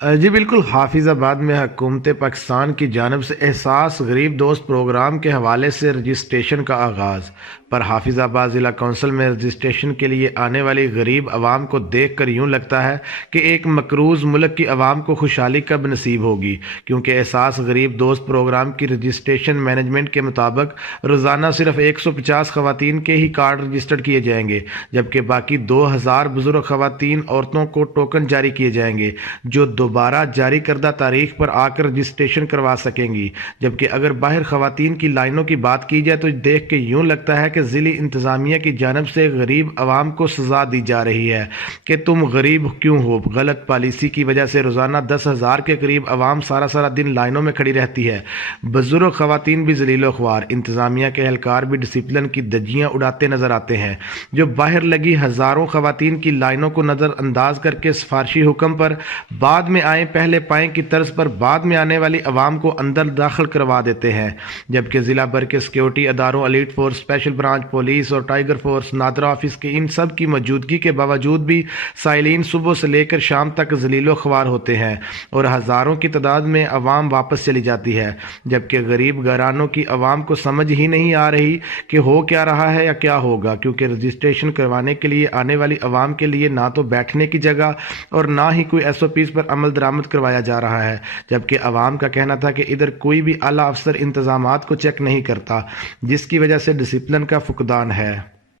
جی بالکل، حافظ آباد میں حکومت پاکستان کی جانب سے احساس غریب دوست پروگرام کے حوالے سے رجسٹریشن کا آغاز پر حافظ آباد ضلع کونسل میں رجسٹریشن کے لیے آنے والی غریب عوام کو دیکھ کر یوں لگتا ہے کہ ایک مقروض ملک کی عوام کو خوشحالی کب نصیب ہوگی، کیونکہ احساس غریب دوست پروگرام کی رجسٹریشن مینجمنٹ کے مطابق روزانہ صرف 150 خواتین کے ہی کارڈ رجسٹرڈ کیے جائیں گے، جبکہ باقی 2000 بزرگ خواتین عورتوں کو ٹوکن جاری کیے جائیں گے جو دوبارہ جاری کردہ تاریخ پر آ کر رجسٹریشن کروا سکیں گی۔ جبکہ اگر باہر خواتین کی لائنوں کی بات کی جائے تو دیکھ کے یوں لگتا ہے کہ ضلعی انتظامیہ کی جانب سے غریب عوام کو سزا دی جا رہی ہے کہ تم غریب کیوں ہو۔ غلط پالیسی کی وجہ سے روزانہ 10,000 کے قریب عوام سارا دن لائنوں میں کھڑی رہتی ہے۔ بزرگ خواتین بھی ذلیل و خوار، انتظامیہ کے اہلکار بھی ڈسپلن کی دھجیاں اڑاتے نظر آتے ہیں، جو باہر لگی ہزاروں خواتین کی لائنوں کو نظر انداز کر کے سفارشی حکم پر بعد میں آئیں پہلے پائیں کی طرز پر بعد میں آنے والی عوام کو اندر داخل کروا دیتے ہیں، جبکہ ضلع بھر کے سیکیورٹی اداروں، elite force, special branch police اور ٹائیگر فورس، نادرا آفس کے ان سب کی موجودگی کے باوجود بھی سائلین صبح سے لے کر شام تک ذلیل و خوار ہوتے ہیں اور ہزاروں کی تعداد میں عوام واپس چلی جاتی ہے، جبکہ غریب گھرانوں کی عوام کو سمجھ ہی نہیں آ رہی کہ ہو کیا رہا ہے یا کیا ہوگا، کیونکہ رجسٹریشن کروانے کے لیے آنے والی عوام کے لیے نہ تو بیٹھنے کی جگہ اور نہ ہی کوئی SOPs پر عمل درآمد کروایا جا رہا ہے، جبکہ عوام کا کہنا تھا کہ ادھر کوئی بھی اعلیٰ افسر انتظامات کو چیک نہیں کرتا، جس کی وجہ سے ڈسپلن کا فقدان ہے۔